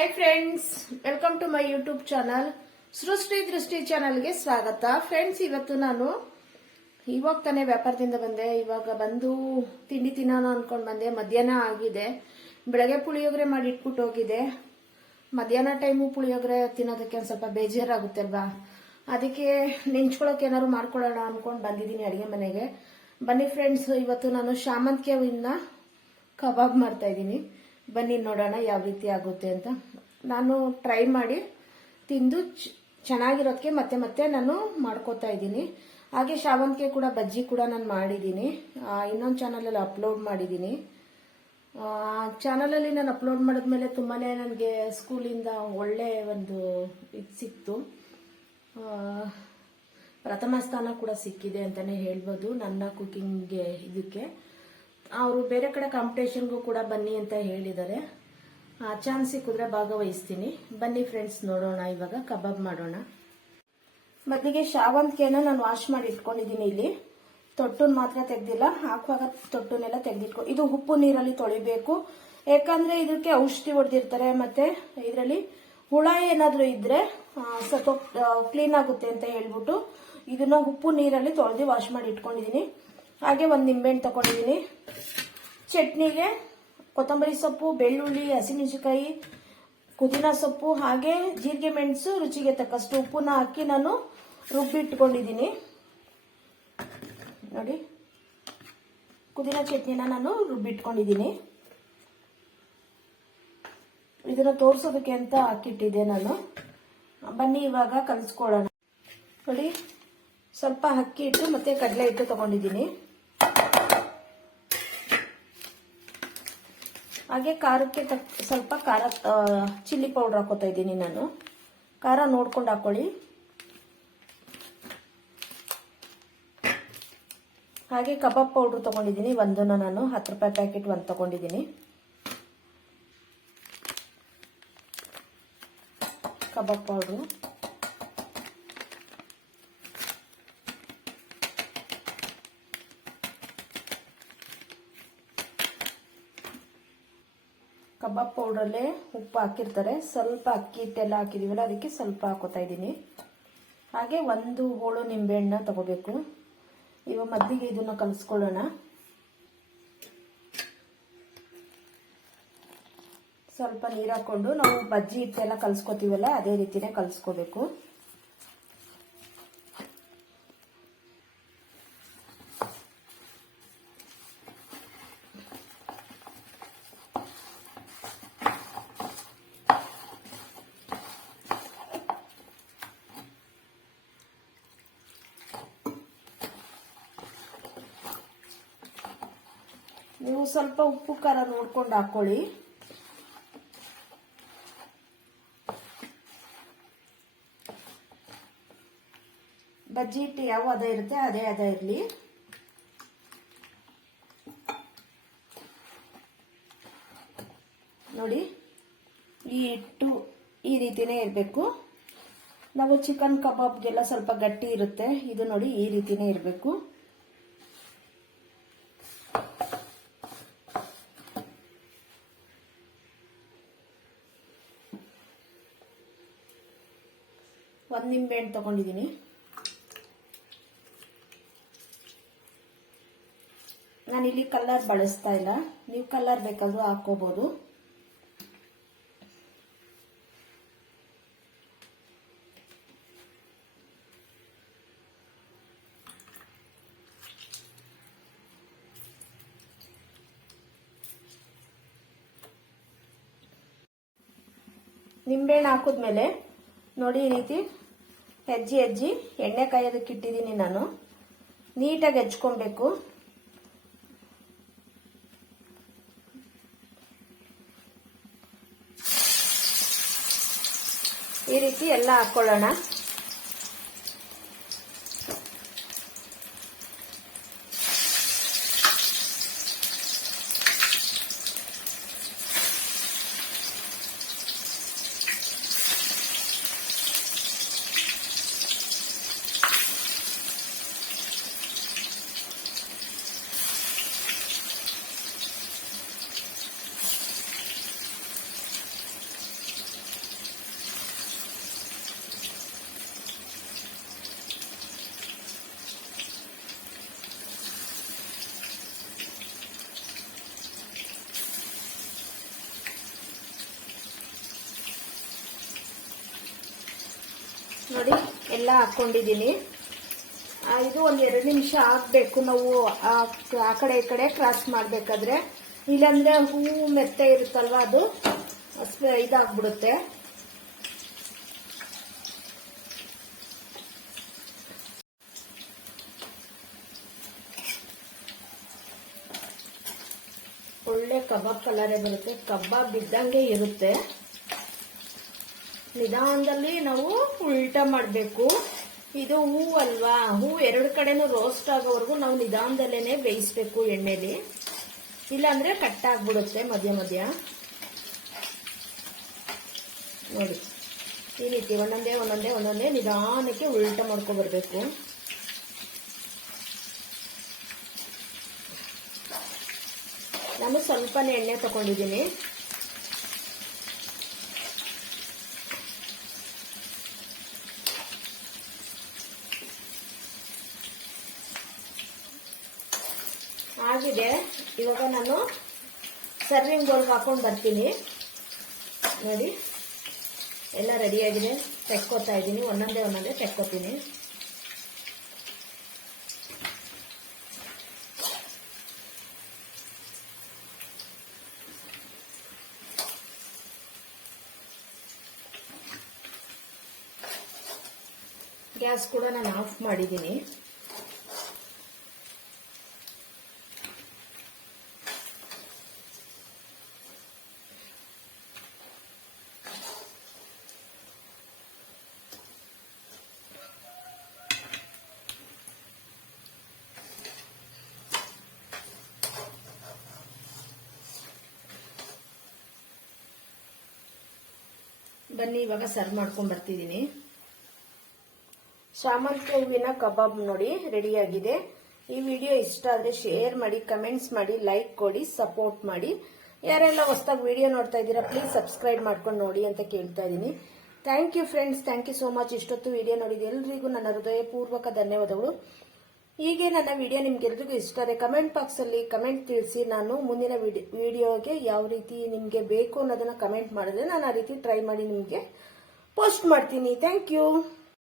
Hi friends welcome to my YouTube channel Srishti Drishti ಚಾನಲ್ಗೆ ಸ್ವಾಗತ. Friends ಇವತ್ತು ನಾನು ಇವಾಗ ತಾನೇ ವ್ಯಾಪಾರದಿಂದ ಬಂದೆ. ಇವಾಗ ಬಂದು ತಿಂಡಿ ತಿನ್ನೋಣ ಅನ್ಕೊಂಡ್ ಬಂದೆ. ಮಧ್ಯಾಹ್ನ ಆಗಿದೆ. ಬೆಳಗ್ಗೆ ಪುಳಿಯೋಗರೆ ಮಾಡಿ ಇಟ್ಬಿಟ್ಟು ಹೋಗಿದೆ. ಮಧ್ಯಾಹ್ನ ಟೈಮು ಪುಳಿಯೋಗರೆ ತಿನ್ನೋದಕ್ಕೆ ಒಂದು ಸ್ವಲ್ಪ ಬೇಜಾರಾಗುತ್ತಲ್ವಾ? ಅದಕ್ಕೆ ನೆಂಚ್ಕೊಳ್ಳೋಕೆ ಏನಾದ್ರು ಮಾಡ್ಕೊಳ್ಳೋಣ ಅನ್ಕೊಂಡು ಬಂದಿದ್ದೀನಿ ಅಡುಗೆ ಮನೆಗೆ. ಬನ್ನಿ ಫ್ರೆಂಡ್ಸ್ ಇವತ್ತು ನಾನು ಶಾಮಂತಿಗೆ ಹೂವಿನ ಕಬಾಬ್ ಮಾಡ್ತಾ ಇದ್ದೀನಿ. ಬನ್ನಿ ನೋಡೋಣ ಯಾವ ರೀತಿ ಆಗುತ್ತೆ ಅಂತ. ನಾನು ಟ್ರೈ ಮಾಡಿ ತಿಂದು ಚೆನ್ನಾಗಿರೋದಕ್ಕೆ ಮತ್ತೆ ಮತ್ತೆ ನಾನು ಮಾಡ್ಕೋತಾ ಇದ್ದೀನಿ. ಹಾಗೆ ಶಾವಂತಿಗೆ ಕೂಡ ಬಜ್ಜಿ ಕೂಡ ನಾನು ಮಾಡಿದ್ದೀನಿ. ಇನ್ನೊಂದು ಚಾನಲಲ್ಲಿ ಅಪ್ಲೋಡ್ ಮಾಡಿದ್ದೀನಿ. ಚಾನಲಲ್ಲಿ ನಾನು ಅಪ್ಲೋಡ್ ಮಾಡಿದ್ಮೇಲೆ ತುಂಬಾ ನನಗೆ ಸ್ಕೂಲಿಂದ ಒಳ್ಳೆ ಒಂದು ಇದು ಸಿಕ್ತು. ಪ್ರಥಮ ಸ್ಥಾನ ಕೂಡ ಸಿಕ್ಕಿದೆ ಅಂತಲೇ ಹೇಳ್ಬೋದು ನನ್ನ ಕುಕ್ಕಿಂಗ್ಗೆ ಇದಕ್ಕೆ. ಅವರು ಬೇರೆ ಕಡೆ ಕಾಂಪಿಟೇಷನ್ಗೂ ಕೂಡ ಬನ್ನಿ ಅಂತ ಹೇಳಿದ್ದಾರೆ. ಚಾನ್ಸ್ ಸಿಕ್ಕಿದ್ರೆ ಭಾಗವಹಿಸ್ತೀನಿ. ಬನ್ನಿ ಫ್ರೆಂಡ್ಸ್ ನೋಡೋಣ ಇವಾಗ, ಕಬಾಬ್ ಮಾಡೋಣ. ಮೊದಲಿಗೆ ಶಾವಂತಿಗೆನ ನಾನು ವಾಶ್ ಮಾಡಿ ಇಟ್ಕೊಂಡಿದ್ದೀನಿ ಇಲ್ಲಿ. ತೊಟ್ಟನ್ನು ಮಾತ್ರ ತೆಗ್ದಿಲ್ಲ, ಹಾಕುವಾಗ ತೊಟ್ಟನ್ನೆಲ್ಲ ತೆಗೆದಿಟ್ಕೊ, ಇದು ಉಪ್ಪು ನೀರಲ್ಲಿ ತೊಳಿಬೇಕು. ಯಾಕಂದ್ರೆ ಇದಕ್ಕೆ ಔಷಧಿ ಹೊಡೆದಿರ್ತಾರೆ, ಮತ್ತೆ ಇದರಲ್ಲಿ ಹುಳ ಏನಾದರೂ ಇದ್ರೆ ಸ್ವಲ್ಪ ಕ್ಲೀನ್ ಆಗುತ್ತೆ ಅಂತ ಹೇಳ್ಬಿಟ್ಟು ಇದನ್ನ ಉಪ್ಪು ನೀರಲ್ಲಿ ತೊಳೆದು ವಾಶ್ ಮಾಡಿ ಇಟ್ಕೊಂಡಿದ್ದೀನಿ. ಹಾಗೆ ಒಂದು ನಿಂಬೆಹಣ್ಣು ತಗೊಂಡಿದ್ದೀನಿ ಚಟ್ನಿಗೆ ಕೊತ್ತಂಬರಿ ಸೊಪ್ಪು, ಬೆಳ್ಳುಳ್ಳಿ, ಹಸಿಮೆಣಸಿನಕಾಯಿ, ಪುದೀನ ಸೊಪ್ಪು ಹಾಗೆ ಜೀರಿಗೆ ಮೆಣಸು, ರುಚಿಗೆ ತಕ್ಕಷ್ಟು ಉಪ್ಪನ್ನ ಹಾಕಿ ನಾನು ರುಬ್ಬಿಟ್ಕೊಂಡಿದ್ದೀನಿ ನೋಡಿ, ಪುದೀನ ಚಟ್ನಿನ ನಾನು ರುಬ್ಬಿಟ್ಕೊಂಡಿದ್ದೀನಿ ಇದನ್ನ ತೋರಿಸೋದಕ್ಕೆ ಅಂತ ಹಾಕಿಟ್ಟಿದ್ದೆ ನಾನು. ಬನ್ನಿ, ಇವಾಗ ಕಲಿಸ್ಕೊಳ್ಳೋಣ. ನೋಡಿ, ಸ್ವಲ್ಪ ಅಕ್ಕಿ ಹಿಟ್ಟು ಮತ್ತೆ ಕಡಲೆ ಹಿಟ್ಟು ತಗೊಂಡಿದ್ದೀನಿ ಹಾಗೆ ಖಾರಕ್ಕೆ ತಕ್ಕ ಸ್ವಲ್ಪ ಖಾರ ಚಿಲ್ಲಿ ಪೌಡರ್ ಹಾಕೋತಾ ಇದ್ದೀನಿ ನಾನು. ಖಾರ ನೋಡ್ಕೊಂಡು ಹಾಕೊಳ್ಳಿ. ಹಾಗೆ ಕಬಾಬ್ ಪೌಡ್ರ್ ತಗೊಂಡಿದ್ದೀನಿ, ಒಂದನ್ನು ನಾನು ಹತ್ತು ರೂಪಾಯಿ ಪ್ಯಾಕೆಟ್ ಒಂದು ತಗೊಂಡಿದ್ದೀನಿ. ಕಬಾಬ್ ಪೌಡ್ರು. ಕಬಾಬ್ ಪೌಡ್ರಲ್ಲೇ ಉಪ್ಪು ಹಾಕಿರ್ತಾರೆ. ಸ್ವಲ್ಪ ಅಕ್ಕಿ ಹಿಟ್ಟೆಲ್ಲ ಹಾಕಿದೀವಲ್ಲ, ಅದಕ್ಕೆ ಸ್ವಲ್ಪ ಹಾಕೋತಾ ಇದ್ದೀನಿ. ಹಾಗೆ ಒಂದು ಹೋಳು ನಿಂಬೆಹಣ್ಣ ತಗೋಬೇಕು. ಇವಾಗ ಮದ್ದಿಗೆ ಇದನ್ನು ಕಲಿಸ್ಕೊಳ್ಳೋಣ. ಸ್ವಲ್ಪ ನೀರು ಹಾಕ್ಕೊಂಡು ನಾವು ಬಜ್ಜಿ ಹಿಟ್ಟೆಲ್ಲ ಕಲ್ಸ್ಕೊತೀವಲ್ಲ, ಅದೇ ರೀತಿನೇ ಕಲ್ಸ್ಕೋಬೇಕು. ನೀವು ಸ್ವಲ್ಪ ಉಪ್ಪು ಖಾರ ನೋಡ್ಕೊಂಡು ಹಾಕೊಳ್ಳಿ. ಬಜ್ಜಿ ಹಿಟ್ಟು ಯಾವ ಅದ ಇರುತ್ತೆ ಅದೇ ಅದ ಇರಲಿ. ನೋಡಿ, ಈ ಹಿಟ್ಟು ಈ ರೀತಿನೇ ಇರಬೇಕು. ನಾವು ಚಿಕನ್ ಕಬಾಬ್ಗೆಲ್ಲ ಸ್ವಲ್ಪ ಗಟ್ಟಿ ಇರುತ್ತೆ. ಇದು ನೋಡಿ ಈ ರೀತಿನೇ ಇರಬೇಕು. ಒಂದು ನಿಂಬೆಹಣ್ಣು ನಾನು ಇಲ್ಲಿ ಕಲ್ಲರ್ ಬಳಸ್ತಾ ಇಲ್ಲ. ನೀವು ಕಲ್ಲರ್ ಬೇಕಾದರೂ ಹಾಕೋಬಹುದು ನಿಂಬೆಹಣ್ಣು ಹಾಕಿದ್ಮೇಲೆ ನೋಡಿ ಈ ರೀತಿ ಹೆಜ್ಜಿ ಹೆಜ್ಜಿ ಎಣ್ಣೆ ಕಾಯೋದಕ್ಕೆ ಇಟ್ಟಿದ್ದೀನಿ ನಾನು. ನೀಟಾಗಿ ಹೆಚ್ಕೊಬೇಕು. ಈ ರೀತಿ ಎಲ್ಲ ಹಾಕೊಳ್ಳೋಣ. ನೋಡಿ, ಎಲ್ಲ ಹಾಕೊಂಡಿದ್ದೀನಿ ಇದು ಒಂದು ಎರಡು ನಿಮಿಷ ಹಾಕಬೇಕು. ನಾವು ಆ ಕಡೆ ಈ ಕಡೆ ಕ್ರಾಸ್ ಮಾಡಬೇಕಾದ್ರೆ. ಇಲ್ಲಾಂದರೆ ಹೂವು ಮೆತ್ತೆ ಇರುತ್ತಲ್ವ ಅದು? ಇದಾಗ್ಬಿಡುತ್ತೆ. ಒಳ್ಳೆ ಕಬಾಬ್ ಕಲರೇ ಬರುತ್ತೆ. ಕಬಾಬ್ ಬಿದ್ದಂಗೆ ಇರುತ್ತೆ. ನಿಧಾನದಲ್ಲಿ ನಾವು ಉಲ್ಟಾ ಮಾಡಬೇಕು. ಇದು ಹೂ ಅಲ್ವಾ? ಹೂ ಎರಡು ಕಡೆನೂ ರೋಸ್ಟ್ ಆಗೋವರೆಗೂ ನಾವು ನಿಧಾನದಲ್ಲೇನೆ ಬೇಯಿಸ್ಬೇಕು ಎಣ್ಣೆಲಿ. ಇಲ್ಲಾಂದ್ರೆ ಕಟ್ ಆಗ್ಬಿಡುತ್ತೆ ಮಧ್ಯ ಮಧ್ಯ. ನೋಡಿ, ಈ ರೀತಿ ಒಂದೊಂದೇ ಒಂದೊಂದೇ ಒಂದೊಂದೇ ನಿಧಾನಕ್ಕೆ ಉಲ್ಟಾ ಮಾಡ್ಕೊ ಬರ್ಬೇಕು ನಾನು ಸ್ವಲ್ಪನೇ ಎಣ್ಣೆ ತಗೊಂಡಿದ್ದೀನಿ. ಆಗಿದೆ. ಇವಾಗ ನಾನು ಸರ್ವಿಂಗ್ ಬೋಲ್ಗೆ ಹಾಕೊಂಡು ಬರ್ತೀನಿ. ನೋಡಿ. ಎಲ್ಲ ರೆಡಿಯಾಗಿದೆ ತೆಕ್ಕೋತಾ ಇದ್ದೀನಿ. ಒಂದೊಂದೇ ಒಂದೊಂದೇ ತೆಕ್ಕೋತೀನಿ. ಗ್ಯಾಸ್ ಕೂಡ ನಾನು ಆಫ್ ಮಾಡಿದ್ದೀನಿ. ಬನ್ನಿ, ಇವಾಗ ಸರ್ವ್ ಮಾಡ್ಕೊಂಡ್ ಬರ್ತಿದ್ದೀನಿ ಶಾಮಂತಿಗೆ ಹೂವಿನ ಕಬಾಬ್ ನೋಡಿ ರೆಡಿಯಾಗಿದೆ ಈ ವಿಡಿಯೋ ಇಷ್ಟ ಆದ್ರೆ ಶೇರ್ ಮಾಡಿ ಕಮೆಂಟ್ಸ್ ಮಾಡಿ ಲೈಕ್ ಕೊಡಿ ಸಪೋರ್ಟ್ ಮಾಡಿ. ಯಾರೆಲ್ಲ ಹೊಸದಾಗಿ ವಿಡಿಯೋ ನೋಡ್ತಾ ಇದ್ದೀರಾ ಪ್ಲೀಸ್ ಸಬ್ಸ್ಕ್ರೈಬ್ ಮಾಡ್ಕೊಂಡು ನೋಡಿ ಅಂತ ಕೇಳ್ತಾ ಇದ್ದೀನಿ. Thank you friends thank you so much ಇಷ್ಟೊತ್ತು ವಿಡಿಯೋ ನೋಡಿದ ಎಲ್ರಿಗೂ ನನ್ನ ಹೃದಯಪೂರ್ವಕ ಧನ್ಯವಾದಗಳು. ಹೀಗೆ ನನ್ನ ವಿಡಿಯೋ ನಿಮ್ಗೆಲ್ರಿಗೂ ಇಷ್ಟ ಆದರೆ ಕಮೆಂಟ್ ಬಾಕ್ಸ್ ಅಲ್ಲಿ ಕಮೆಂಟ್ ತಿಳಿಸಿ ನಾನು ಮುಂದಿನ ವಿಡಿಯೋಗೆ ಯಾವ ರೀತಿ ನಿಮಗೆ ಬೇಕು ಅನ್ನೋದನ್ನ ಕಮೆಂಟ್ ಮಾಡಿದ್ರೆ ನಾನು ಆ ರೀತಿ ಟ್ರೈ ಮಾಡಿ ನಿಮಗೆ ಪೋಸ್ಟ್ ಮಾಡ್ತೀನಿ. Thank you